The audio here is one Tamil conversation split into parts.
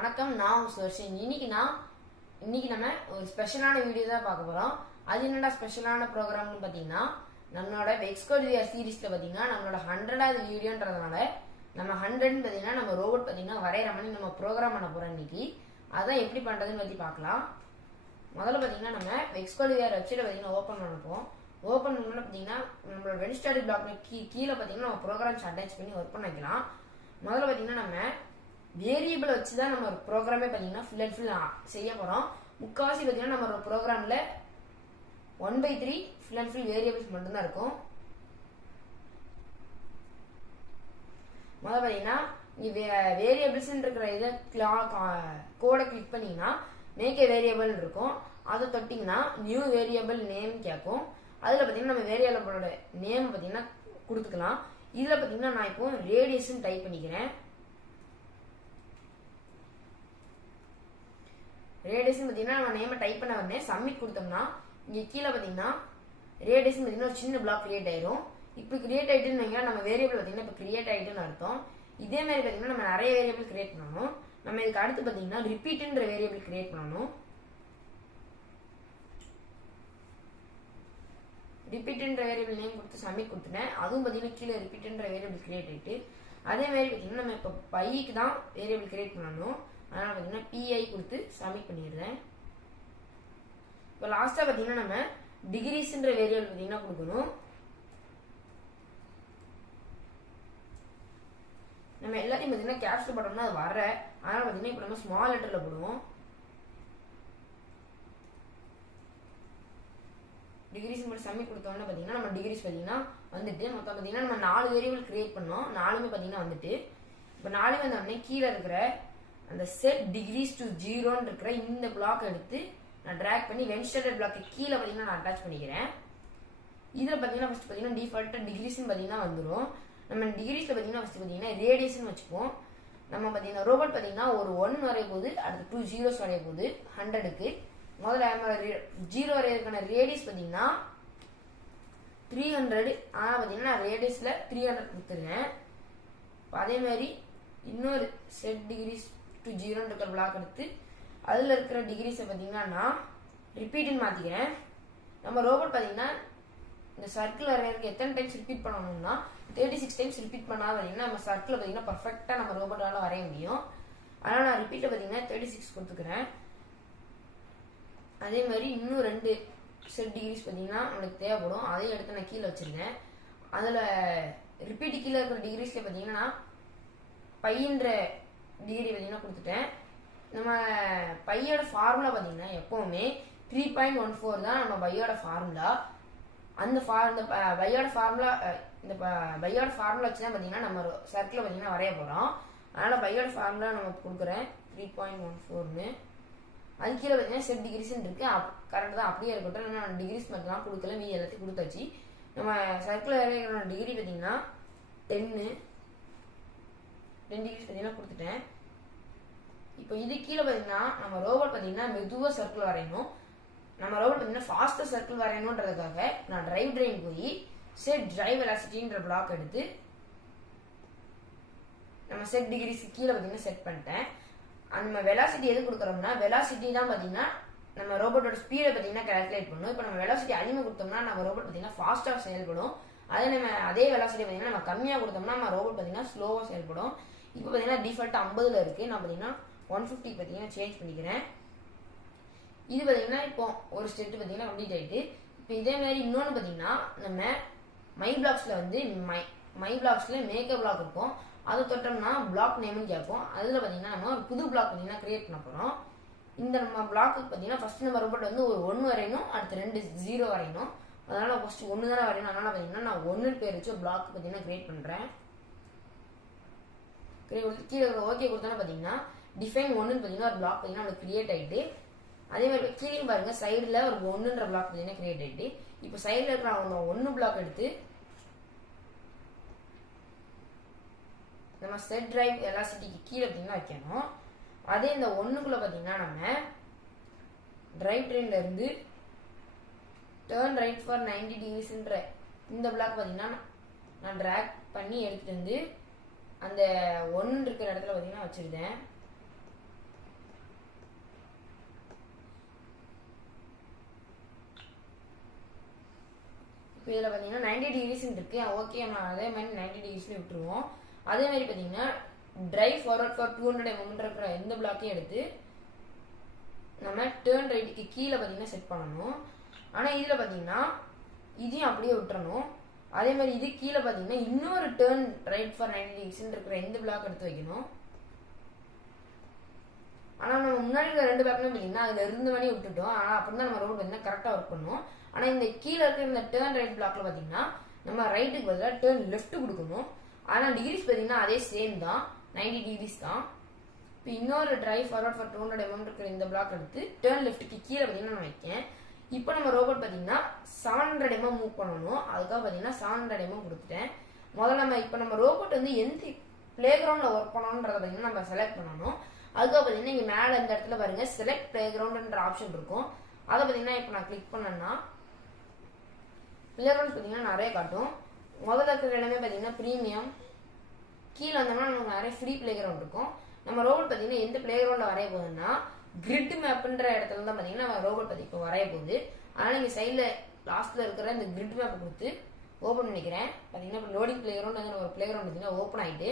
வணக்கம், நான் உங்க சுதர்ஷன். இன்னைக்கு நம்ம ஒரு ஸ்பெஷலான வீடியோ தான் பார்க்க போறோம். அது என்னடா ஸ்பெஷலான ப்ரோக்ராம்னு பாத்தீங்கன்னா, நம்மளோட எக்ஸ்கோட் சீரிஸ்ல பாத்தீங்கன்னா நம்மளோட 100வது வீடியோன்றதுனால நம்ம 100ன்னு பாத்தீங்கன்னா நம்ம ரோபோட் பாத்தீங்கன்னா வரைகிற மாதிரி நம்ம ப்ரோக்ராம் பண்ண போறோம் இன்னைக்கு. அதான் எப்படி பண்றதுன்னு பத்தி பார்க்கலாம். முதல்ல பாத்தீங்கன்னா நம்ம எக்ஸ்கோட் வெப்சைட்டை பாத்தீங்கன்னா ஓபன் பண்ணப்போம். ஓபன் பண்ணோம்னா பாத்தீங்கன்னா நம்மளோட வென்ஸ்டார்ட் பிளாக் கீழே பாத்தீங்கன்னா நம்ம ப்ரோக்ராம்ஸ் அட்டாச் பண்ணி ஒர்க் பண்ண வைக்கலாம். முதல்ல பாத்தீங்கன்னா நம்ம வேரியபிள் வச்சு தான் நம்ம ஒரு ப்ரோக்ராமே பார்த்தீங்கன்னா ஃபுல் அண்ட் ஃபுல் செய்ய போகிறோம். முக்கால்வாசி பார்த்தீங்கன்னா நம்ம ஒரு ப்ரோக்ராமில் 1/3 ஃபுல் அண்ட் ஃபுல் வேரியபிள்ஸ் மட்டும்தான் இருக்கும். முதல்ல பார்த்தீங்கன்னா இங்கே வேரியபிள்ஸ் இருக்கிற இதை கோடை கிளிக் பண்ணிங்கன்னா மேக் ஏ வேரியபிள் இருக்கும். அதை தொட்டிங்கன்னா நியூ வேரியபிள் நேம் கேட்கும். அதில் பார்த்தீங்கன்னா நம்ம வேரியபிளோட நேம் பார்த்தீங்கன்னா கொடுத்துக்கலாம். இதில் பார்த்தீங்கன்னா நான் இப்போ ரேடியஸ்ன்னு டைப் பண்ணிக்கிறேன். ரேடியஸ் பார்த்தீங்கன்னா நம்ம நேமை டைப் பண்ண உடனே சப்மிட் கொடுத்தோம்னா இங்கே கீழே பார்த்தீங்கன்னா ரேடியஸ் பார்த்தீங்கன்னா ஒரு சின்ன பிளாக் கிரியேட் ஆயிரும். இப்போ கிரியேட் ஆயிட்டுன்னு வைங்க, நம்ம வேரியபிள் பார்த்தீங்கன்னா இப்போ கிரியேட் ஆயிட்டுன்னு அர்த்தம். இதே மாதிரி பார்த்தீங்கன்னா நம்ம நிறைய வேரியபிள் கிரியேட் பண்ணணும். நம்ம இதுக்கு அடுத்து பார்த்தீங்கன்னா ரிப்பீட்ன்ற வேரியபிள் கிரியேட் பண்ணணும். ரிப்பீட்ன்ற வேரியபிள் நேம் கொடுத்து சப்மிட் கொடுத்துட்டேன். அதுவும் பார்த்தீங்கன்னா கீழே ரிப்பீட்ன்ற வேரியபிள் கிரியேட் ஆயிட்டு, அதே மாதிரி பார்த்தீங்கன்னா நம்ம இப்போ பைக்கு தான் வேரியபிள் கிரியேட் பண்ணணும். அதனால பார்த்தீங்கன்னா பிஐ கொடுத்து சப்மிட் பண்ணிடுறேன். இப்போ லாஸ்ட்டாக பார்த்தீங்கன்னா நம்ம டிகிரிஸ்ன்ற வேரியபிள் பார்த்தீங்கன்னா கொடுக்கணும். நம்ம எல்லாத்தையும் பார்த்தீங்கன்னா கேப்ஸ்ல போட்டோம்னா அது வர, அதனால பார்த்தீங்கன்னா இப்போ நம்ம ஸ்மால் லெட்டர்ல போடுவோம். டிகிரிஸ் மட்டும் சப்மிட் கொடுத்தோம்னா பார்த்தீங்கன்னா நம்ம டிகிரிஸ் பார்த்தீங்கன்னா வந்துட்டு மொத்தம் பார்த்தீங்கன்னா நம்ம 4 வேரியபிள் கிரியேட் பண்ணோம். 4மே பார்த்தீங்கன்னா வந்துட்டு இப்போ 4 வந்தோடனே கீழே இருக்கிற அந்த செட் டிகிரிஸ் டு 0ன்னு இருக்கிற இந்த பிளாக் எடுத்து நான் டிராக் பண்ணி வென்ஸ்டார்ட் பிளாக்கு கீழே பார்த்தீங்கன்னா நான் அட்டாச் பண்ணிக்கிறேன். இதில் பார்த்தீங்கன்னா ஃபர்ஸ்ட் பார்த்தீங்கன்னா டிஃபால்ட்டாக டிகிரிஸ்ன்னு பார்த்தீங்கன்னா வந்துடும். நம்ம டிகிரிஸில் பார்த்தீங்கன்னா ஃபர்ஸ்ட் பார்த்தீங்கன்னா ரேடியஸ்ன்னு வச்சுப்போம். நம்ம பார்த்தீங்கன்னா ரோபோட் பார்த்தீங்கன்னா ஒரு 1 வரைய போகுது, அடுத்து 2 zeros வரைய போகுது 100க்கு. முதல்ல 0 வரையறதுக்கான ரேடியஸ் பார்த்தீங்கன்னா 300. ஆனால் பார்த்தீங்கன்னா நான் ரேடியஸில் 300 கொடுத்துருக்கேன். அதே மாதிரி இன்னொரு செட் டிகிரிஸ் டு 0 இருக்கிற பிளாக் எடுத்து அதில் இருக்கிற டிகிரிஸை பார்த்தீங்கன்னா நான் ரிப்பீட்னு மாற்றிக்கிறேன். நம்ம ரோபோட் பார்த்தீங்கன்னா இந்த சர்க்கிள் வரையறதுக்கு எத்தனை டைம்ஸ் ரிப்பீட் பண்ணணும்னா 36 டைம்ஸ் ரிப்பீட் பண்ணால் பார்த்தீங்கன்னா நம்ம சர்க்கிளை பார்த்தீங்கன்னா பர்ஃபெக்டாக நம்ம ரோபோட்டால் வரைய முடியும். அதனால் நான் ரிப்பீட்டை பார்த்தீங்கன்னா 36 கொடுத்துக்கிறேன். அதே மாதிரி இன்னும் 2 செட் டிகிரிஸ் பார்த்தீங்கன்னா நம்மளுக்கு தேவைப்படும். அதையும் எடுத்து நான் கீழே வச்சுருக்கேன். அதில் ரிப்பீட்டு கீழே இருக்கிற டிகிரிஸில் பார்த்தீங்கன்னா பையன்ற டிகிரி பார்த்தீங்கன்னா கொடுத்துட்டேன். நம்ம பையோட ஃபார்முலா பார்த்தீங்கன்னா எப்போவுமே 3.14 தான் நம்ம பையோட ஃபார்முலா. அந்த பையோட ஃபார்முலா இந்த பையோட ஃபார்முலா வச்சு தான் பார்த்தீங்கன்னா நம்ம சர்க்கிளை பார்த்தீங்கன்னா வரைய போகிறோம். அதனால் பையோட ஃபார்முலா நம்ம கொடுக்குறேன் 3.14ன்னு. அது கீழே பார்த்தீங்கன்னா செட் டிகிரிஸ்ன்னு இருக்கு. கரெக்டாக தான் அப்படியே இருக்கட்டும். நான் டிகிரிஸ் மட்டும் தான் கொடுக்கல, மீதி எல்லாத்தையும் கொடுத்தாச்சு. நம்ம சர்க்கிள் வரைகிற டிகிரி பார்த்தீங்கன்னா 10 டிகிரிஸ் பார்த்தீங்கன்னா கொடுத்துட்டேன். இப்போ இது கீழே பார்த்தீங்கன்னா நம்ம ரோபோட் பார்த்தீங்கன்னா மெதுவாக சர்க்கிள் வரையணும். நம்ம ரோபோட் பார்த்தீங்கன்னா ஃபாஸ்ட்டாக சர்க்கிள் வரையணுன்றதுக்காக நான் டிரைவ் ட்ரெயின் போய் செட் டிரைவ் வெலாசிட்டின்ற பிளாக் எடுத்து நம்ம செட் டிகிரிஸ் கீழே பார்த்தீங்கன்னா செட் பண்ணிட்டேன். நம்ம வெலாசிட்டி எது கொடுக்குறோம்னா வெலாசிட்டி தான் பார்த்தீங்கன்னா நம்ம ரோபோட்டோட ஸ்பீடை பார்த்தீங்கன்னா கால்குலேட் பண்ணும். இப்போ நம்ம வெலாசிட்டி அதிகமாக கொடுத்தோம்னா நம்ம ரோபோட் பார்த்தீங்கன்னா ஃபாஸ்ட்டாக செயல்படும். அதே வெலாசிட்டி பார்த்தீங்கன்னா நம்ம கம்மியாக கொடுத்தோம்னா நம்ம ரோபோட் பார்த்தீங்கன்னா ஸ்லோவாக செயல்படும். இப்போ பார்த்தீங்கன்னா டிஃபால்ட்டாக 50ல் இருக்குது. நான் பார்த்தீங்கன்னா 150 பார்த்தீங்கன்னா சேஞ்ச் பண்ணிக்கிறேன். இது பார்த்தீங்கன்னா இப்போ ஒரு ஸ்டெட் பார்த்தீங்கன்னா கம்ப்ளீட் ஆகிட்டு, இப்போ இதே மாதிரி இன்னொன்று பார்த்தீங்கன்னா நம்ம மை பிளாக்ஸில் வந்து மை பிளாக்ஸில் மேக்கப் பிளாக் இருக்கும். அதை தொட்டோம்னா பிளாக் நேம்னு கேட்போம். அதில் பார்த்தீங்கன்னா நம்ம ஒரு புது பிளாக் பார்த்தீங்கன்னா கிரியேட் பண்ண போகிறோம். இந்த நம்ம பிளாக்கு பார்த்தீங்கன்னா ஃபர்ஸ்ட் நம்ம ரோபோட் வந்து ஒரு 1 வரையணும், அடுத்து 2 0 வரையணும். அதனால் ஃபர்ஸ்ட் 1 தானே வரையணும். அதனால் பார்த்தீங்கன்னா நான் 1 பேர் வச்சு பிளாக் பார்த்தீங்கன்னா கிரியேட் பண்ணுறேன். கீழே ஓகே கொடுத்தோன்னா பார்த்தீங்கன்னா டிஃபைன் 1ன்னு பார்த்தீங்கன்னா ஒரு பிளாக் பார்த்தீங்கன்னா நம்மளுக்கு கிரியேட் ஆகிட்டு, அதே மாதிரி கீழே பாருங்க சைடில் ஒரு 1ன்ற பிளாக் பார்த்தீங்கன்னா கிரியேட் ஆகிட்டு, இப்போ சைடில் இருக்கிற அவங்க 1 பிளாக் எடுத்து நம்ம செட் டிரைவ் வெலாசிட்டிக்கு கீழே பார்த்தீங்கன்னா வைக்கணும். அதே இந்த 1க்குள்ள பார்த்தீங்கன்னா நம்ம டிரைவ் ட்ரெயின்ல இருந்து டேர்ன் ரைட் ஃபார் 90 டிகிரிஸ்ன்ற இந்த பிளாக் பார்த்தீங்கன்னா நான் டிராக் பண்ணி எடுத்துட்டு வந்து அந்த 1 இருக்கிற இடத்துல பார்த்தீங்கன்னா வச்சிருந்தேன். இப்போ இதில் பார்த்தீங்கன்னா 90 டிகிரிஸ்ன்னு இருக்கு. ஓகே, நம்ம அதே மாதிரி 90 டிகிரிஸ்ல விட்டுருவோம். அதே மாதிரி பார்த்தீங்கன்னா டிரைவ் ஃபார்வர்ட் ஃபார் 200 mm இருக்கிற எந்த பிளாக்கையும் எடுத்து நம்ம டேர்ன் ரைட்டுக்கு கீழே பார்த்தீங்கன்னா செட் பண்ணணும். ஆனால் இதில் பார்த்தீங்கன்னா இதையும் அப்படியே விட்டுறணும். அதே மாதிரி இது கீழே பார்த்தீங்கன்னா இன்னொரு டேர்ன் ரைட் ஃபார் 90 டிகிரிஸ்ன்னு இருக்கிற எந்த பிளாக் எடுத்து வைக்கணும். ஆனால் நம்ம முன்னாடி இருக்கிற 2 பிளாக்னு பார்த்தீங்கன்னா அதில் இருந்து வழி விட்டுட்டோம். ஆனால் அப்படி தான் நம்ம ரோபோட் பார்த்தீங்கன்னா கரெக்டாக ஒர்க் பண்ணும். ஆனால் இந்த கீழே இருக்கிற இந்த டேர்ன் ரைட் பிளாக்ல பார்த்தீங்கன்னா நம்ம ரைட்டுக்கு பதிலாக டேர்ன் லெஃப்ட் கொடுக்கணும். ஆனால் டிகிரிஸ் பார்த்தீங்கன்னா அதே சேம் தான், 90 டிகிரிஸ் தான். இப்போ இன்னொரு டிரைவ் ஃபார்வர்ட் ஃபார் 200 mm இருக்கிற இந்த பிளாக் எடுத்து டேர்ன் லெஃப்ட்டுக்கு கீழே பார்த்தீங்கன்னா நான் வைக்கேன். இப்போ நம்ம ரோபோட் பார்த்தீங்கன்னா 700 mm மூவ் பண்ணணும். அதுக்காக பார்த்தீங்கன்னா 700 mm கொடுத்துட்டேன். முதல்ல இப்போ நம்ம ரோபோட் வந்து எந்த பிளே கிரவுண்டில் ஒர்க் பண்ணணுன்றதை பார்த்தீங்கன்னா நம்ம செலக்ட் பண்ணணும். அதுக்காக பார்த்தீங்கன்னா இங்கே மேலே இந்த இடத்துல பாருங்க செலக்ட் பிளே கிரவுண்ட்ன்ற ஆப்ஷன் இருக்கும். அதை பார்த்தீங்கன்னா இப்போ நான் கிளிக் பண்ணேன்னா பிளே கிரவுண்ட் பார்த்தீங்கன்னா நிறைய காட்டும். முதல்ல இருக்கிற எல்லாமே பார்த்தீங்கன்னா ப்ரீமியம். கீழே வந்தோம்னா நமக்கு நிறைய ஃப்ரீ பிளே கிரவுண்ட் இருக்கும். நம்ம ரோபோட் பார்த்தீங்கன்னா எந்த பிளே கிரவுண்டில் வரைய போகுதுன்னா கிரிட் மேப்ன்ற இடத்துல தான் பார்த்தீங்கன்னா நம்ம ரோபோட் பற்றி இப்போ வரைய போகுது. அதனால் இங்கே சைடில் லாஸ்ட்டில் இருக்கிற இந்த கிரிட் மேப் கொடுத்து ஓப்பன் பண்ணிக்கிறேன். பார்த்தீங்கன்னா இப்போ லோடிங் பிளே கிரவுண்ட் வந்து ஒரு பிளே கிரவுண்ட் பார்த்தீங்கன்னா ஓப்பன் ஆகிட்டு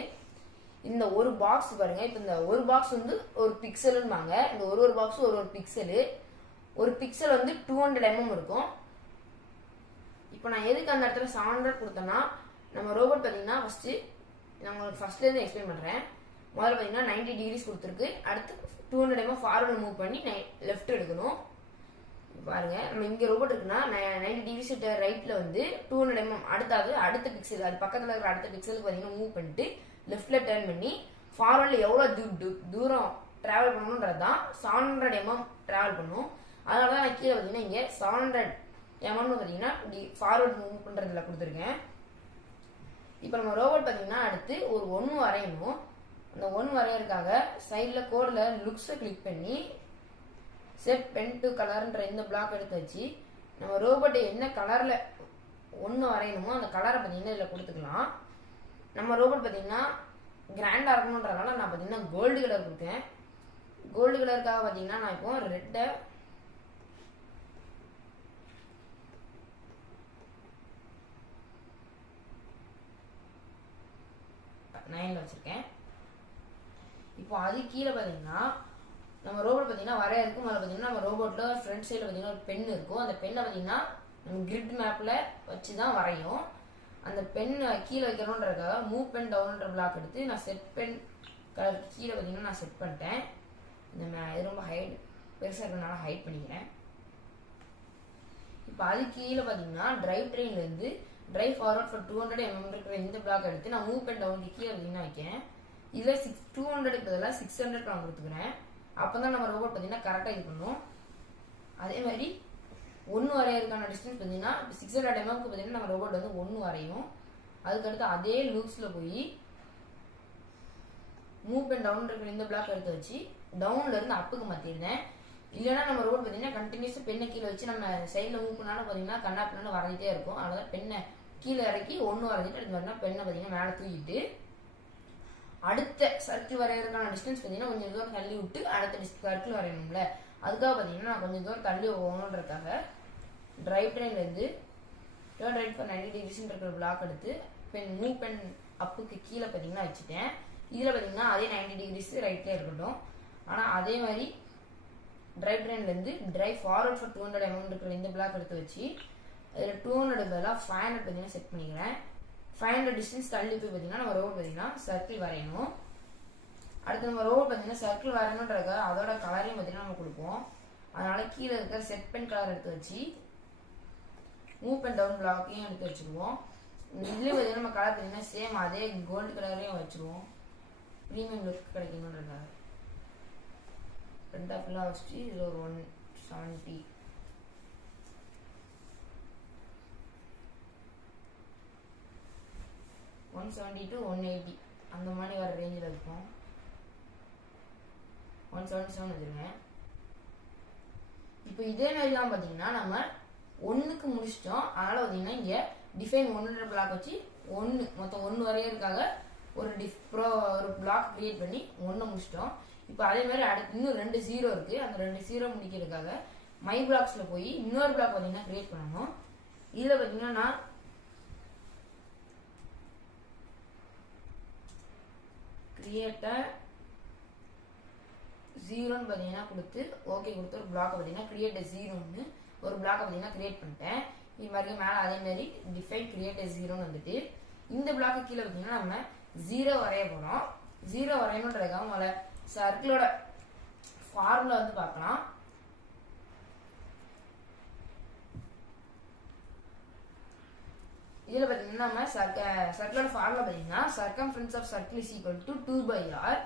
இந்த ஒரு பாக்ஸ் பாருங்க. இப்போ இந்த ஒரு பாக்ஸ் வந்து ஒரு பிக்சலுன்பாங்க. இந்த ஒரு பாக்ஸ் ஒரு பிக்சலு. ஒரு பிக்சல் வந்து 200 mm இருக்கும். இப்போ நான் எதுக்கு அந்த இடத்துல 700 கொடுத்தேன்னா நம்ம ரோபோட் பார்த்தீங்கன்னா நான் உங்களுக்கு ஃபர்ஸ்ட்லேருந்து எக்ஸ்பிளைன் பண்ணுறேன். முதல்ல பார்த்தீங்கன்னா 90 டிகிரிஸ் கொடுத்துருக்கு. அடுத்து 200 mm ஃபார்வர்டு மூவ் பண்ணி லெஃப்ட் எடுக்கணும். பாருங்க நம்ம இங்கே ரோபோட் இருக்குன்னா 90 டிகிரிஸ் ரைட்டில் வந்து 200 mm அடுத்த பிக்சல் அது பக்கத்தில் இருக்கிற அடுத்த பிக்சலுக்கு பார்த்தீங்கன்னா மூவ் பண்ணிட்டு லெஃப்ட்ல டர்ன் பண்ணி ஃபார்வர்டில் எவ்வளோ தூரம் ட்ராவல் பண்ணணுன்றது தான் 700 mm ட்ராவல் பண்ணும். அதனால தான் நான் கீழே பார்த்தீங்கன்னா இங்கே 700 mm பார்த்தீங்கன்னா ஃபார்வர்ட் மூவ் பண்ணுறதுல கொடுத்துருக்கேன். இப்போ நம்ம ரோபோட் பார்த்தீங்கன்னா அடுத்து ஒரு 1 வரையணும். அந்த 1 வரையறதுக்காக சைடில் கோடில் லுக்ஸை கிளிக் பண்ணி செட் பென் டு கலர்ன்ற இந்த பிளாக் எடுத்து வச்சு நம்ம ரோபோட்டை என்ன கலரில் 1 வரையணுமோ அந்த கலரை பார்த்தீங்கன்னா இதில் கொடுத்துக்கலாம். நம்ம ரோபோட் பார்த்தீங்கன்னா கிராண்டாக இருக்கணுன்றதுனால நான் பார்த்தீங்கன்னா கோல்டு கலர் கொடுத்தேன். கோல்டு கலருக்காக பார்த்தீங்கன்னா நான் இப்போ ரெட்டை நைனில் வச்சுருக்கேன். இப்போ அது கீழே பார்த்தீங்கன்னா நம்ம ரோபோட் பார்த்தீங்கன்னா வரைய இருக்கும். அதில் பார்த்தீங்கன்னா நம்ம ரோபோட்டில் ஃப்ரண்ட் சைடில் பார்த்தீங்கன்னா ஒரு பென் இருக்கும். அந்த பெண்ணை பார்த்தீங்கன்னா நம்ம கிரிட் மேப்பில் வச்சு தான் வரையும். அந்த பென் கீழே வைக்கணுன்றதுக்காக மூவ் பென் டவுன்ன்ற பிளாக் எடுத்து நான் செட் பென் கலர் கீழே பார்த்தீங்கன்னா நான் செட் பண்ணிட்டேன். இந்த இது ரொம்ப ஹைட் பெருசாக இருக்கிறதுனால ஹைட் பண்ணிக்கிறேன். இப்போ அது கீழே பார்த்தீங்கன்னா டிரைவ் ட்ரெயின்லேருந்து டிரைவ் ஃபார்வர்ட் ஃபார் 200 mm இருக்கிற இந்த பிளாக் எடுத்து நான் மூவ் பென் டவுனுக்கு கீழே பார்த்தீங்கன்னா வைக்கேன். இதில் 200க்கு பதிலாக 600 நான் கொடுத்துக்கிறேன். அப்போ தான் நம்ம ரோபோட் பார்த்தீங்கன்னா கரெக்டாக இது பண்ணும். அதே மாதிரி 1 வரையறதுக்கான டிஸ்டன்ஸ் பார்த்தீங்கன்னா 600 mm பார்த்தீங்கன்னா நம்ம ரோபோட் வந்து 1 வரையும். அதுக்கடுத்து அதே லூப்ஸில் போய் மூவ் பென் டவுன் இருக்கிற இந்த பிளாக் எடுத்து வச்சு டவுன்லேருந்து அப்புக்கு மாற்றிருந்தேன். இல்லைன்னா நம்ம ரோபோட் பார்த்தீங்கன்னா கண்டினியூஸாக பெண்ணை கீழே வச்சு நம்ம சைடில் மூவ் பண்ணாலும் பார்த்தீங்கன்னா கண்ணா பின்னாலும் வரைஞ்சிட்டே இருக்கும். அதனால பெண்ணை கீழே இறக்கி 1 வரைஞ்சிட்டு அடுத்து பார்த்தீங்கன்னா பெண்ணை பார்த்தீங்கன்னா மேலே தூக்கிட்டு அடுத்த சர்க்கிள் வரைகிறதுக்கான டிஸ்டன்ஸ் பார்த்தீங்கன்னா கொஞ்சம் தூரம் தள்ளி விட்டு அடுத்த சர்க்கிள் வரையணும்ல. அதுக்காக பார்த்தீங்கன்னா நான் கொஞ்சம் தூரம் தள்ளி போகணுன்றதுக்காக டிரைவ் ட்ரெயின்லேருந்து டேர்ன் ரைட் ஃபார் 90 டிகிரிஸ்ன்னு இருக்கிற பிளாக் எடுத்து மூவ் பென் அப்புக்கு கீழே பார்த்தீங்கன்னா வச்சுட்டேன். இதில் பார்த்தீங்கன்னா அதே 90 டிகிரிஸ் ரைட்லேயே இருக்கட்டும். ஆனால் அதே மாதிரி டிரைவ் ட்ரெயின்லேருந்து டிரைவ் ஃபார்வர்ட் ஃபார் 200 mm இருக்கிற இந்த பிளாக் எடுத்து வச்சு அதில் 200 பதிலாக 500 பார்த்தீங்கன்னா செட் பண்ணிக்கிறேன். 500 டிஸ்டன்ஸ் தள்ளி போய் பார்த்தீங்கன்னா நம்ம ரோபோட் பார்த்தீங்கன்னா சர்க்கிள் வரையணும். அடுத்து நம்ம ரோபோட் பார்த்தீங்கன்னா சர்க்கிள் வரையணுன்றதுக்காக அதோட கலரையும் பார்த்தீங்கன்னா நம்ம கொடுப்போம். அதனால கீழே இருக்கிற செட் பென் கலர் எடுத்து வச்சு மூவ் பென் டவுன் பிளாக்கையும் எடுத்து வச்சுருவோம். இதுலேயும் பார்த்தீங்கன்னா நம்ம கலர் பார்த்தீங்கன்னா சேம் அதே கோல்டு கலரையும் வச்சுருவோம். ப்ரீமியம் லுக் கிடைக்கணுன்றதுக்காக ரெண்டாக ஃபுல்லாக வச்சுட்டு இதில் ஒரு 170 to 180 அந்த மாதிரி வர ரேஞ்சில் இருக்கும். 177 வச்சுருங்க. இப்போ இதே மாதிரி தான் பார்த்தீங்கன்னா நம்ம 1க்கு முடிச்சிட்டோம். அதனால் பார்த்தீங்கன்னா இங்கே டிஃபைன் 1 பிளாக் வச்சு மொத்தம் 1 வரையறதுக்காக ஒரு பிளாக் கிரியேட் பண்ணி 1 முடிச்சிட்டோம். இப்போ அதே மாதிரி அடுத்து இன்னும் 2 0 இருக்குது. அந்த 2 0 முடிக்கிறதுக்காக மை பிளாக்ஸில் போய் இன்னொரு பிளாக் பார்த்தீங்கன்னா கிரியேட் பண்ணணும். இதில் பார்த்தீங்கன்னா நான் கிரியேட்டை 0ன்னு பார்த்தீங்கன்னா கொடுத்து ஓகே கொடுத்து ஒரு பிளாக் பார்த்தீங்கன்னா கிரியேட் 0ன்னு ஒரு பிளாக் பார்த்தீங்கன்னா கிரியேட் பண்ணிட்டேன். இது மாதிரி மேலே அதே மாதிரி டிஃபைன் கிரியேட் 0ன்னு வந்துட்டு இந்த பிளாக்கு கீழே பார்த்தீங்கன்னா நம்ம 0 வரைய போகிறோம். 0 வரையணுன்றதுக்காக முதல்ல சர்க்கிளோட ஃபார்முலா வந்து பார்க்கலாம். இதில் பார்த்தீங்கன்னா நம்ம சர்க்கிளோட ஃபார்முலா பார்த்தீங்கன்னா circumference of circle is equal to 2/r.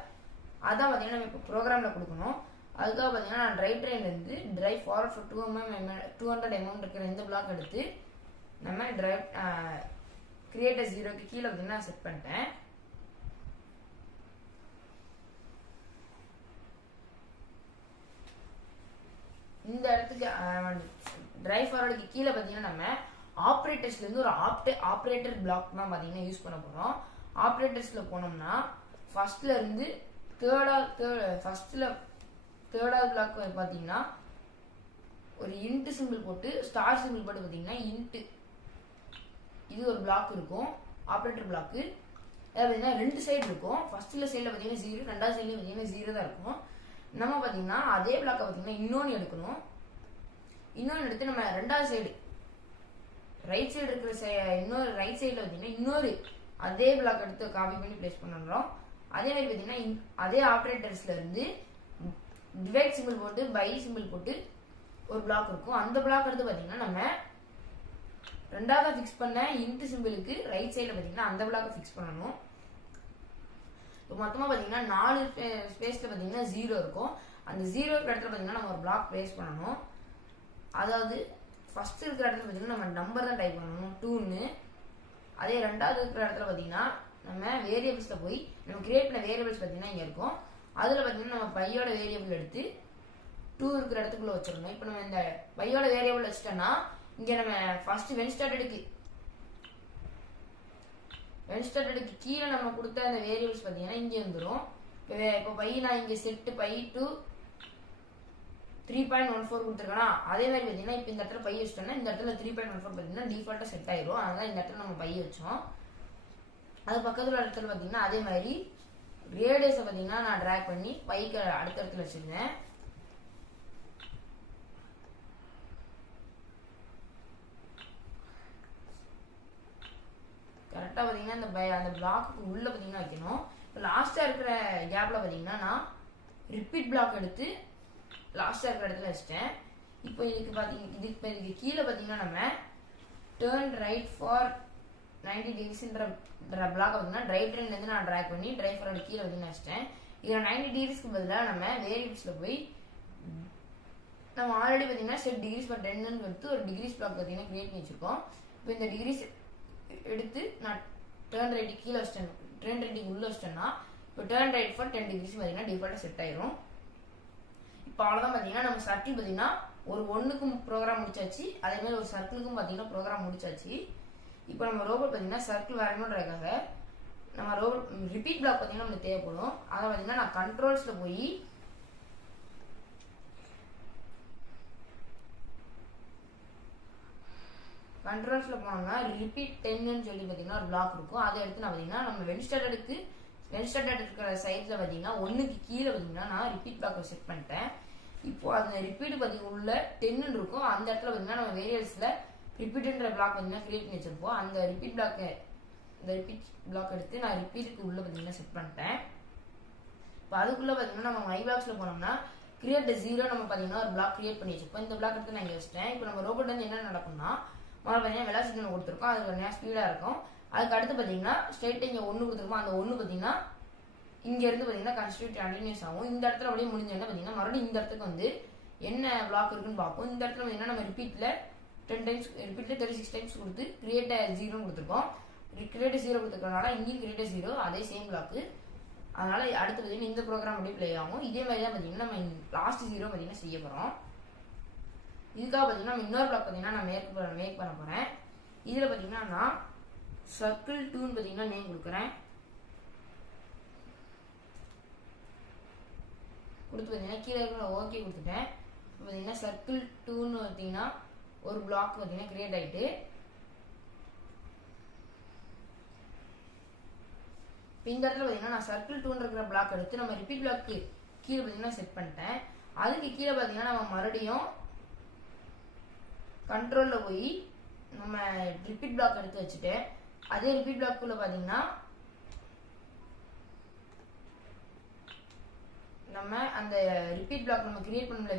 அதான் பார்த்தீங்கன்னா நம்ம இப்போ ப்ரோக்ராமில் கொடுக்கணும். அதுக்காக பார்த்தீங்கன்னா நான் ட்ரைவ் ட்ரெயின்லேருந்து ட்ரைவ் ஃபார்வர்ட் ஃபார் 200 mm இருக்கிற இந்த பிளாக் எடுத்து நம்ம ட்ரைவ் கிரியேட் 0க்கு கீழே பார்த்தீங்கன்னா செட் பண்ணிட்டேன். இந்த இடத்துக்கு ட்ரைவ் ஃபார்வர்டுக்கு கீழே பார்த்தீங்கன்னா நம்ம ஆப்ரேட்டர்ஸ்லேருந்து ஒரு ஆப்ரேட்டர் பிளாக் தான் பார்த்தீங்கன்னா யூஸ் பண்ண போகிறோம். ஆப்ரேட்டர்ஸில் போனோம்னா ஃபர்ஸ்ட்லேருந்து தேர்டாவது பிளாக் பார்த்தீங்கன்னா ஒரு இன்ட் சிம்பிள் போட்டு ஸ்டார் சிம்பிள் போட்டு பார்த்தீங்கன்னா இன்ட் இது ஒரு பிளாக் இருக்கும் ஆப்ரேட்டர் பிளாக்கு. அதாவது பார்த்தீங்கன்னா 2 சைடு இருக்கும். ஃபர்ஸ்ட்ல சைடில் பார்த்தீங்கன்னா 0, ரெண்டாவது சைட்லேயும் பார்த்தீங்கன்னா 0 தான் இருக்கும். நம்ம பார்த்தீங்கன்னா அதே பிளாக்கை பார்த்தீங்கன்னா இன்னொன்று எடுக்கணும். இன்னொன்று எடுத்து நம்ம ரெண்டாவது சைடு ரைட் சைடு இருக்கிற இன்னொரு ரைட் சைடில் பார்த்தீங்கன்னா இன்னொரு அதே பிளாக் எடுத்து காப்பி பண்ணி பிளேஸ் பண்ணுறோம். அதே மாதிரி பார்த்தீங்கன்னா அதே ஆப்ரேட்டர்ஸ்ல இருந்து டிவைட் சிம்பிள் போட்டு பை சிம்பிள் போட்டு ஒரு பிளாக் இருக்கும். அந்த பிளாக் எடுத்து பார்த்தீங்கன்னா நம்ம ரெண்டாவது ஃபிக்ஸ் பண்ண இன்ட் சிம்பிளுக்கு ரைட் சைடில் பார்த்தீங்கன்னா அந்த பிளாக்கை ஃபிக்ஸ் பண்ணணும். இப்போ மொத்தமாக பார்த்தீங்கன்னா 4 ஸ்பேஸில் பார்த்தீங்கன்னா 0 இருக்கும். அந்த 0 இருக்கிற இடத்துல பார்த்தீங்கன்னா நம்ம ஒரு பிளாக் பிளேஸ் பண்ணணும். அதாவது ஃபர்ஸ்ட் இருக்கிற இடத்துல பார்த்தீங்கன்னா நம்ம நம்பர் தான் டைப் பண்ணணும் 2ன்னு. அதே ரெண்டாவது இருக்கிற இடத்துல பார்த்தீங்கன்னா நம்ம வேரியபிள்ஸில் போய் நம்ம கிரியேட் பண்ண வேரியபிள்ஸ் பார்த்தீங்கன்னா இங்கே இருக்கும். அதில் பார்த்தீங்கன்னா நம்ம பையோட வேரியபிள் எடுத்து 2 இருக்கிற இடத்துக்குள்ள வச்சிடணும். இப்போ நம்ம இந்த பையோட வேரியபிள் வச்சுட்டோம்னா இங்கே நம்ம ஃபர்ஸ்ட் வென் ஸ்டார்டடுக்கு கீழே நம்ம கொடுத்த அந்த வேரியபிள்ஸ் பார்த்தீங்கன்னா இங்கே வந்துடும். இப்போ பை நான் இங்கே செட்டு பை டு 3.14 கொடுத்துருக்கேன்னா அதே மாதிரி பார்த்தீங்கன்னா இப்போ இந்த இடத்துல பை வச்சிட்டோம்னா இந்த இடத்துல 3.14 பார்த்தீங்கன்னா டிஃபால்ட்டாக செட் ஆயிரும். அதனால இந்த இடத்துல நம்ம பை வச்சோம். அது பக்கத்தில் இடத்துல பார்த்தீங்கன்னா அதே மாதிரி ரேடியஸை பார்த்தீங்கன்னா நான் ட்ராக் பண்ணி பைக்கு அடுத்த இடத்துல வச்சிருந்தேன். கரெக்டாக பார்த்தீங்கன்னா அந்த பிளாக்கு உள்ளே பார்த்தீங்கன்னா வைக்கணும். இப்போ லாஸ்ட்டாக இருக்கிற கேப்பில் பார்த்தீங்கன்னா நான் ரிப்பீட் பிளாக் எடுத்து லாஸ்ட்டாக இருக்கிற இடத்துல வச்சிட்டேன். இப்போ இதுக்கு கீழே பார்த்தீங்கன்னா நம்ம டேர்ன் ரைட் ஃபார் 90 டிகிரிஸ்ன்ற பிளாக் பார்த்தீங்கன்னா ட்ரைவ் ட்ரெயின்லேருந்து நான் ட்ராக் பண்ணி ட்ரைவ் ஃபாரோட கீழே வந்து வச்சிட்டேன். இதில் 90 டிகிரிஸ்க்கு பதிலாக நம்ம வேரியபிள்ஸில் போய் நம்ம ஆல்ரெடி பார்த்தீங்கன்னா செட் டிகிரிஸ் ஃபார் 10ன்னு எடுத்து ஒரு டிகிரிஸ் பிளாக் பார்த்தீங்கன்னா கிரியேட் பண்ணி வச்சிருக்கோம். இப்போ இந்த டிகிரிஸ் எடுத்து நான் டேர்ன் ரைட்டுக்கு கீழே வச்சிட்டேன், டேர்ன் ரைட்டுக்கு உள்ளே வச்சிட்டேன்னா இப்போ டேர்ன் ரைட் ஃபார் 10 டிகிரிஸ் பார்த்தீங்கன்னா டிஃபால்ட்டாக செட் ஆயிரும். இப்போ அவ்வளோதான் பார்த்தீங்கன்னா நம்ம சர்க்கிள் பார்த்தீங்கன்னா ஒரு 1க்கும் ப்ரோக்ராம் முடிச்சாச்சு. அதே மாதிரி ஒரு சர்க்கிளுக்கும் பார்த்தீங்கன்னா ப்ரோக்ராம் முடிச்சாச்சு. இப்போ நம்ம ரோபோட் பார்த்தீங்கன்னா சர்க்கிள் வரையணுன்றதுக்காக நம்ம ரோபோட் ரிப்பீட் பிளாக் பார்த்தீங்கன்னா நமக்கு தேவைப்படும். அதை பார்த்தீங்கன்னா நான் கண்ட்ரோல்ஸில் போய் போனோம்னா ரிப்பீட் 10ன்னு சொல்லி பார்த்தீங்கன்னா ஒரு பிளாக் இருக்கும். அதை எடுத்து நான் பார்த்தீங்கன்னா நம்ம வென்ஸ்டார்டட் இருக்கிற சைட்ல பார்த்தீங்கன்னா 1க்கு கீழே பார்த்தீங்கன்னா நான் ரிப்பீட் பிளாக் செட் பண்ணிட்டேன். இப்போ அந்த ரிப்பீட் பார்த்தீங்கன்னா உள்ள 10 இருக்கும். அந்த இடத்துல பார்த்தீங்கன்னா நம்ம வேரியபிள்ஸ்ல ரிப்பீட்ன்ற பிளாக் பார்த்தீங்கன்னா கிரியேட் பண்ணி வச்சிருப்போம். அந்த ரிப்பீட் பிளாக் எடுத்து நான் ரிப்பீட்டுக்கு உள்ள பார்த்தீங்கன்னா செட் பண்ணிட்டேன். இப்போ அதுக்குள்ள பார்த்தீங்கன்னா நம்ம மை பாக்ஸ்ல போனோம்னா கிரியேட் 0 நம்ம பார்த்தீங்கன்னா ஒரு பிளாக் கிரியேட் பண்ணி வச்சிருப்போம். இந்த பிளாக் எடுத்து நான் இங்கே வச்சிட்டேன். இப்போ நம்ம ரோபோட் வந்து என்ன நடக்கும்னா முதல்ல பார்த்தீங்கன்னா வெலாசிட்டி ஒன்று கொடுத்துருக்கோம், அது கொஞ்சம் ஸ்பீடாக இருக்கும். அதுக்கு அடுத்து பார்த்தீங்கன்னா ஸ்ட்ரெயிட்டாக இங்கே 1 கொடுத்துருக்கோம். அந்த 1 பார்த்தீங்கன்னா இங்கேருந்து பார்த்தீங்கன்னா கன்ஸ்டியூட் கண்டினியூஸ் ஆகும். இந்த இடத்துல அப்படியே முடிஞ்சோன்னா பார்த்தீங்கன்னா மறுபடியும் இந்த இடத்துக்கு வந்து என்ன பிளாக் இருக்குன்னு பார்ப்போம். இந்த இடத்துல பார்த்தீங்கன்னா நம்ம ரிப்பீட்டில் 36 டைம்ஸ் கொடுத்து கிரியேட் 0 கொடுத்துருக்கோம். கிரியேட் 0 கொடுத்துருக்கனால இங்கேயும் கிரியேட் 0 அதே சேம் பிளாக்கு. அதனால அடுத்து பார்த்தீங்கன்னா இந்த ப்ரோக்ராம் அப்படியே ப்ளே ஆகும். இதே மாதிரி தான் பார்த்தீங்கன்னா நம்ம லாஸ்ட் 0 பார்த்தீங்கன்னா செய்ய போகிறோம். இதுக்காக பார்த்தீங்கன்னா நம்ம இன்னொரு பிளாக் பார்த்தீங்கன்னா நான் மேக் பண்ண போகிறேன். இதில் பார்த்தீங்கன்னா நான் சர்க்கிள் 2ன்னு பார்த்தீங்கன்னா நேம் கொடுக்குறேன். கொடுத்து பார்த்தீங்கன்னா கீழே இருக்கிற ஓகே கொடுத்துட்டேன். பார்த்தீங்கன்னா சர்க்கிள் 2ன்னு பார்த்தீங்கன்னா ஒரு பிளாக் பார்த்தீங்கன்னா கிரியேட் ஆகிட்டு இப்போ இந்த இடத்துல பார்த்தீங்கன்னா நான் சர்க்கிள் 2 இருக்கிற பிளாக் எடுத்து நம்ம ரிப்பீட் பிளாக்கு கீழே பார்த்தீங்கன்னா செட் பண்ணிட்டேன். அதுக்கு கீழே பார்த்தீங்கன்னா நம்ம மறுபடியும் கண்ட்ரோலில் போய் நம்ம ரிப்பீட் பிளாக் எடுத்து வச்சுட்டு அதே ரிப்பீட் பிளாக்குள்ள பார்த்தீங்கன்னா நம்ம அந்த ரிப்பீட் பிளாக் நம்ம கிரியேட் பண்ணல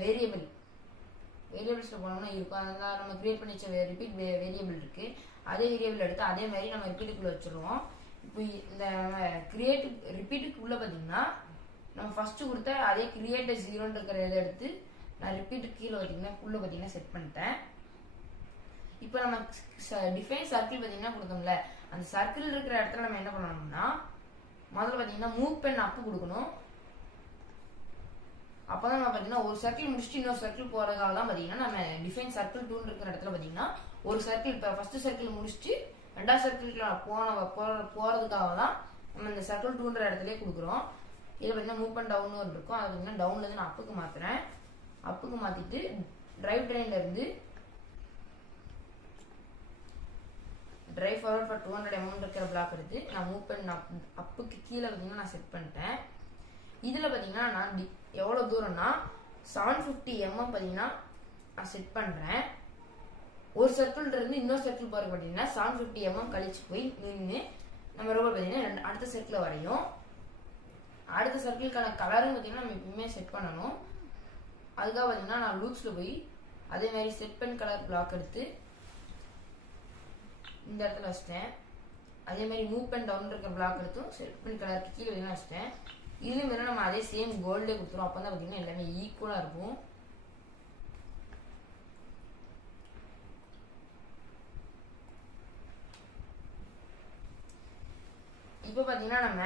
வேரியபிள்ஸ்ல போனோம்னா இருக்கும். அதனால நம்ம கிரியேட் பண்ணி வச்ச ரிப்பீட் வேரியபிள் இருக்கு. அதே வேரியபிள் எடுத்து அதே மாதிரி நம்ம ரிப்பீட்டுக்குள்ள வச்சிருவோம். இப்போ இந்த ரிப்பீட்டுக்குள்ள பார்த்தீங்கன்னா நம்ம ஃபர்ஸ்ட் கொடுத்த அதே கிரியேட் 0 இருக்கிற இதை எடுத்து நான் ரிப்பீட்டுக்கு கீழே பார்த்தீங்கன்னா செட் பண்ணிட்டேன். இப்போ நம்ம டிஃபைன் சர்க்கிள் பார்த்தீங்கன்னா கொடுத்தோம்ல, அந்த சர்க்கிள் இருக்கிற இடத்துல நம்ம என்ன பண்ணணும்னா முதல்ல பார்த்தீங்கன்னா மூவ் பென் அப்பு கொடுக்கணும். அப்போதான் நம்ம பார்த்தீங்கன்னா ஒரு சர்க்கிள் முடிச்சுட்டு இன்னொரு சர்க்கிள் போறதுக்காக தான் பார்த்தீங்கன்னா நம்ம டிஃபைன் சர்க்கிள் 2 இருக்கிற இடத்துல பார்த்தீங்கன்னா ஒரு சர்க்கிள் இப்போ ஃபர்ஸ்ட் சர்க்கிள் முடிச்சுட்டு ரெண்டாவது சர்க்கிள்ல போறதுக்காக தான் நம்ம இந்த சர்க்கிள் 2ன்ற இடத்துலயே கொடுக்குறோம். இதில் பார்த்தீங்கன்னா மூவ் பென் டவுன் இருக்கும். அது பார்த்தீங்கன்னா டவுன்ல இருந்து நான் அப்புக்கு மாத்துறேன். அப்புக்கு மாத்திட்டு டிரைவ் ட்ரெயின்ல இருந்து டிரைவ் ஃபார்வர்ட் ஃபார் 200 mm இருக்கிற பிளாக் எடுத்து நான் மூவ் பென் அப்புக்கு கீழே பார்த்தீங்கன்னா நான் செட் பண்ணிட்டேன். இதில் பார்த்தீங்கன்னா நான் எவ்வளோ தூரம்னா 750 mm பார்த்தீங்கன்னா நான் செட் பண்ணுறேன். ஒரு சர்க்கிள் இருந்து இன்னொரு சர்க்கிள் போகிற பார்த்தீங்கன்னா 750 mm கழிச்சு போய் நின்று நம்ம ரோபோட் பார்த்தீங்கன்னா அடுத்த சர்க்கிள் வரையும். அடுத்த சர்க்கிளுக்கான கலரும் பார்த்தீங்கன்னா நம்ம எப்பவுமே செட் பண்ணணும். அதுக்காக பார்த்தீங்கன்னா நான் லூப்ஸில் போய் அதே மாதிரி செட் பென் கலர் பிளாக் எடுத்து இந்த இடத்துல வச்சிட்டேன். அதே மாதிரி மூவ் பென் டவுன் இருக்கிற பிளாக் எடுத்தும் செட் பென் கலருக்கு கீழே வச்சிட்டேன். இதுலேயும் வேணும் நம்ம அதே சேம் கோல்டே கொடுத்துரும். அப்போ தான் பார்த்தீங்கன்னா எல்லாமே ஈக்குவலாக இருக்கும். இப்போ பார்த்தீங்கன்னா நம்ம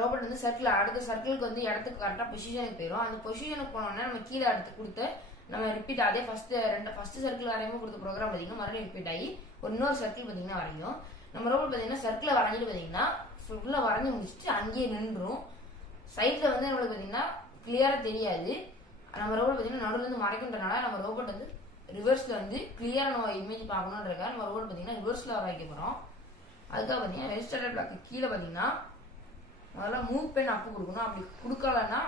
ரோபோட் வந்து அடுத்த சர்க்கிளுக்கு வந்து இடத்துக்கு கரெக்டாக பொசிஷனுக்கு போயிடும். அந்த பொசிஷனுக்கு போனோம்னா நம்ம கீழே அடுத்து கொடுத்து நம்ம ரிப்பீட் அதே ஃபர்ஸ்ட் சர்க்கிள் வரையும் கொடுத்த ப்ரோக்ராம் பார்த்தீங்கன்னா மறுபடியும் ரிப்பீட் ஆகி ஒரு இன்னொரு சர்க்கிள் பார்த்தீங்கன்னா வரையும். நம்ம ரோபோட் பார்த்தீங்கன்னா சர்க்கிளை வரைஞ்சிட்டு பார்த்தீங்கன்னா ஃபுல்லாக வரைஞ்சி முடிச்சுட்டு அங்கேயே நின்றும். சைடில் வந்து நம்மளுக்கு பார்த்தீங்கன்னா கிளியராக தெரியாது. நம்ம ரோபோட் பார்த்தீங்கன்னா நடுவுலேருந்து மறைக்கின்றனால நம்ம ரோபோட் வந்து ரிவர்ஸில் வந்து கிளியராக நம்ம இமேஜ் பார்க்கணுன்றதுக்காக நம்ம ரோபோட் பார்த்தீங்கன்னா ரிவர்ஸில் வரைக்க போகிறோம். அதுக்காக பார்த்தீங்கன்னா ரெஜிஸ்டர்ட் பிளாக்கு கீழே பார்த்தீங்கன்னா முதல்ல மூவ் பென் அப்பு கொடுக்கணும். அப்படி கொடுக்கலன்னா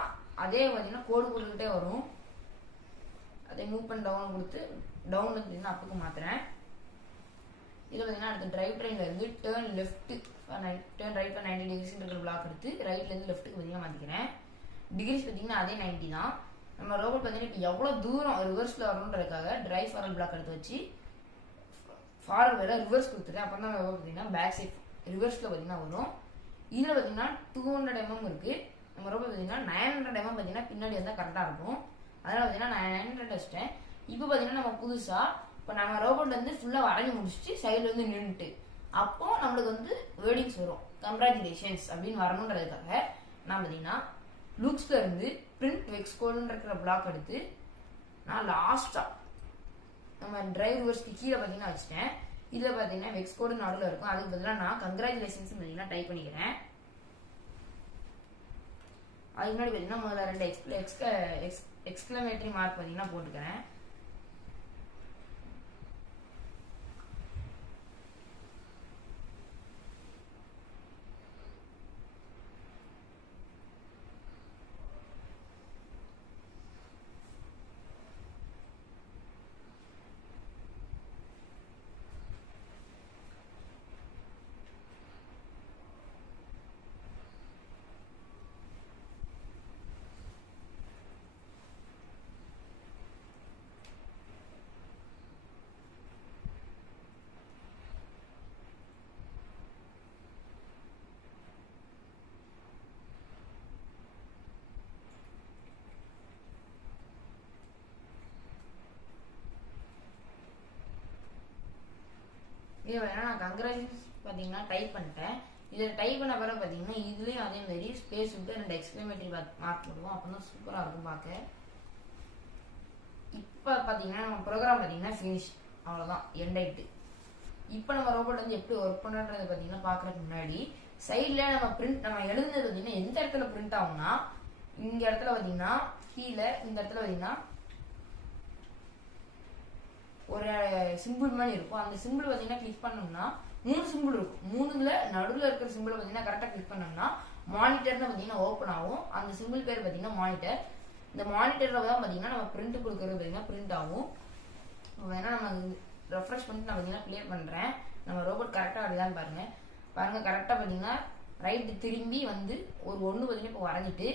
அதே பார்த்தீங்கன்னா கோடு கொடுத்துக்கிட்டே வரும். அதே மூவ் பென் டவுன் கொடுத்து டவுன் பார்த்தீங்கன்னா அப்புக்கு மாத்துறேன். இதில் பார்த்தீங்கன்னா அடுத்த டிரைவ் ட்ரெயின்ல இருந்து டேர்ன் ரைட் ஃபார் 90 degrees இருக்கிற பிளாக் எடுத்து ரைட்ல இருந்து லெஃப்ட்டுக்கு பார்த்தீங்கன்னா மாற்றிக்கிறேன். டிகிரிஸ் பார்த்தீங்கன்னா அதே 90 தான். நம்ம ரோபோட் பார்த்தீங்கன்னா இப்போ எவ்வளோ தூரம் ரிவர்ஸில் வரணுன்றதுக்காக டிரைவ் ஃபார்வர்ட் பிளாக் எடுத்து வச்சு ஃபார்வர்ட் வேற ரிவர்ஸ் கொடுத்துட்டேன். அப்போ தான் ரோபோட் பார்த்தீங்கன்னா பேக் சைட் ரிவர்ஸில் பார்த்தீங்கன்னா வரும். இதில் பார்த்தீங்கன்னா 200 mm இருக்கு. நம்ம ரோபோட் பார்த்தீங்கன்னா 900 mm பார்த்தீங்கன்னா பின்னாடி வந்தால் கரெக்டாக இருக்கும். அதனால பார்த்தீங்கன்னா நான் 900 வச்சிட்டேன். இப்போ பார்த்தீங்கன்னா நம்ம புதுசாக இப்போ நம்ம ரோபோட் வந்து ஃபுல்லாக வரைஞ்சி முடிச்சுட்டு சைடில் வந்து நின்றுட்டு அப்போ நம்மளுக்கு வந்து வேர்டிங்ஸ் வரும். கங்க்ராச்சுலேஷன்ஸ் அப்படின்னு வரணுன்றதுக்காக நான் பார்த்தீங்கன்னா லூக்ஸ்ல இருந்து பிரிண்ட் வெக்ஸ் கோடுன்னு இருக்கிற பிளாக் எடுத்து நான் லாஸ்ட்டாக நம்ம டிரைவ் ரிவர்ஸ்க்கு கீழே பார்த்தீங்கன்னா வச்சுட்டேன். இதில் பார்த்தீங்கன்னா வெக்ஸ் கோடு நடுவில் இருக்கும். அதுக்கு பதிலாக நான் கங்க்ராச்சுலேஷன்ஸ் பார்த்தீங்கன்னா டைப் பண்ணிக்கிறேன். அதுக்கு முன்னாடி பார்த்தீங்கன்னா முதல்ல 2 எக்ஸ்க்ளமேட்டரி மார்க் பார்த்தீங்கன்னா போட்டுக்கிறேன். இது வேணா நான் கங்க்ராச்சுலேஷன்ஸ் பார்த்தீங்கன்னா டைப் பண்ணிட்டேன். இதில் டைப் பண்ண பிறகு பார்த்தீங்கன்னா இதுலேயும் அதே மாதிரி ஸ்பேஸ் விட்டு 2 எக்ஸ்க்ளமேட்டரி மார்க் போடுவோம். அப்போ தான் சூப்பராக இருக்கும் பார்க்க. இப்போ பார்த்தீங்கன்னா நம்ம ப்ரோக்ராம் பார்த்தீங்கன்னா ஃபினிஷ், அவ்வளோதான், எண்ட் ஆயிட்டு. இப்போ நம்ம ரோபோட் வந்து எப்படி ஒர்க் பண்ணுறது பார்த்தீங்கன்னா பார்க்குறதுக்கு முன்னாடி சைடில் நம்ம எழுதுனது பார்த்தீங்கன்னா எந்த இடத்துல பிரிண்ட் ஆகும்னா இந்த இடத்துல பார்த்தீங்கன்னா கீழே இந்த இடத்துல பார்த்தீங்கன்னா ஒரு சிம்பிள் மாதிரி இருக்கும். அந்த சிம்பிள் பார்த்தீங்கன்னா கிளிக் பண்ணோம்னா 3 சிம்பிள் இருக்கும். 3ல நடுவில் இருக்கிற சிம்பிளை பார்த்தீங்கன்னா கரெக்டாக கிளிக் பண்ணோம்னா மானிட்டர்னு பார்த்தீங்கன்னா ஓப்பன் ஆகும். அந்த சிம்பிள் பேர் பார்த்தீங்கன்னா மானிட்டர். இந்த மானிட்டரில் தான் பார்த்தீங்கன்னா நம்ம பிரிண்ட் கொடுக்குறது பார்த்தீங்கன்னா பிரிண்ட் ஆகும். வேணா நம்ம ரெஃப்ரெஷ் பண்ணிட்டு நான் பார்த்தீங்கன்னா கிளியர் பண்ணுறேன். நம்ம ரோபோட் கரெக்டாக அப்படிதான் பாருங்கள் கரெக்டாக பார்த்தீங்கன்னா ரைட்டு திரும்பி வந்து ஒரு ஒன்று பார்த்தீங்கன்னா இப்போ வரைஞ்சிட்டு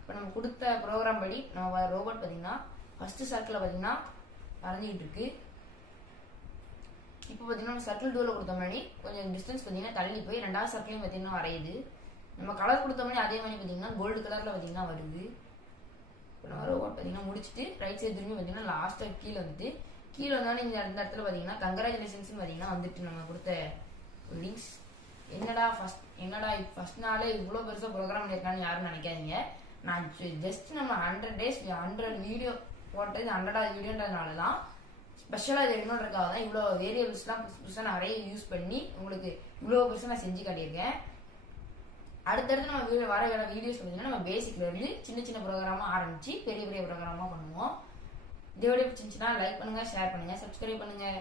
இப்போ நம்ம கொடுத்த ப்ரோக்ராம் படி நம்ம ரோபோட் பார்த்தீங்கன்னா ஃபஸ்ட்டு சர்க்கிளில் பார்த்தீங்கன்னா வரைஞ்சிக்கிட்டு இருக்கு. இப்போ பார்த்தீங்கன்னா சர்க்கிள் டூவில் கொடுத்த மாதிரி கொஞ்சம் டிஸ்டன்ஸ் பார்த்தீங்கன்னா தள்ளி போய் 2வது சர்க்கிளையும் பார்த்தீங்கன்னா வரையுது. நம்ம கலர் கொடுத்த மாதிரி அதே மாதிரி பார்த்தீங்கன்னா கோல்டு கலரில் பார்த்தீங்கன்னா வருது. இப்போ நம்ம ரோபோட் பார்த்தீங்கன்னா முடிச்சுட்டு ரைட் சைடு திரும்பி பார்த்தீங்கன்னா லாஸ்ட்டாக கீழே வந்துட்டு கீழே வந்தாலும் இந்த இடத்துல பார்த்தீங்கன்னா கங்க்ராச்சுலேஷன்ஸ் பார்த்தீங்கன்னா வந்துட்டு நம்ம கொடுத்த லிங்க்ஸ். என்னடா ஃபர்ஸ்ட் நாளே இவ்வளோ பெருசாக ப்ரோக்ராம் பண்ணியிருக்கான்னு யாரும் நினைக்காதீங்க. நான் ஜஸ்ட் நம்ம 100 days 100 வீடியோ போட்டது 100வது வீடியோன்றதுனால தான் ஸ்பெஷலாக இது வேணுன்றதுக்காக தான் இவ்வளோ வேரியபிள்ஸ்லாம் புதுசாக நிறைய யூஸ் பண்ணி உங்களுக்கு இவ்வளோ பெருசாக நான் செஞ்சு காட்டியிருக்கேன். அடுத்தடுத்து நம்ம வர வீடியோஸ் பார்த்தீங்கன்னா நம்ம பேசிக்லேருந்து சின்ன சின்ன ப்ரோக்ராமாக ஆரம்பித்து பெரிய பெரிய ப்ரோக்ராமாக பண்ணுவோம். இந்த வீடியோ பிடிச்சிருந்துச்சுன்னா லைக் பண்ணுங்கள், ஷேர் பண்ணுங்கள், சப்ஸ்கிரைப் பண்ணுங்கள்.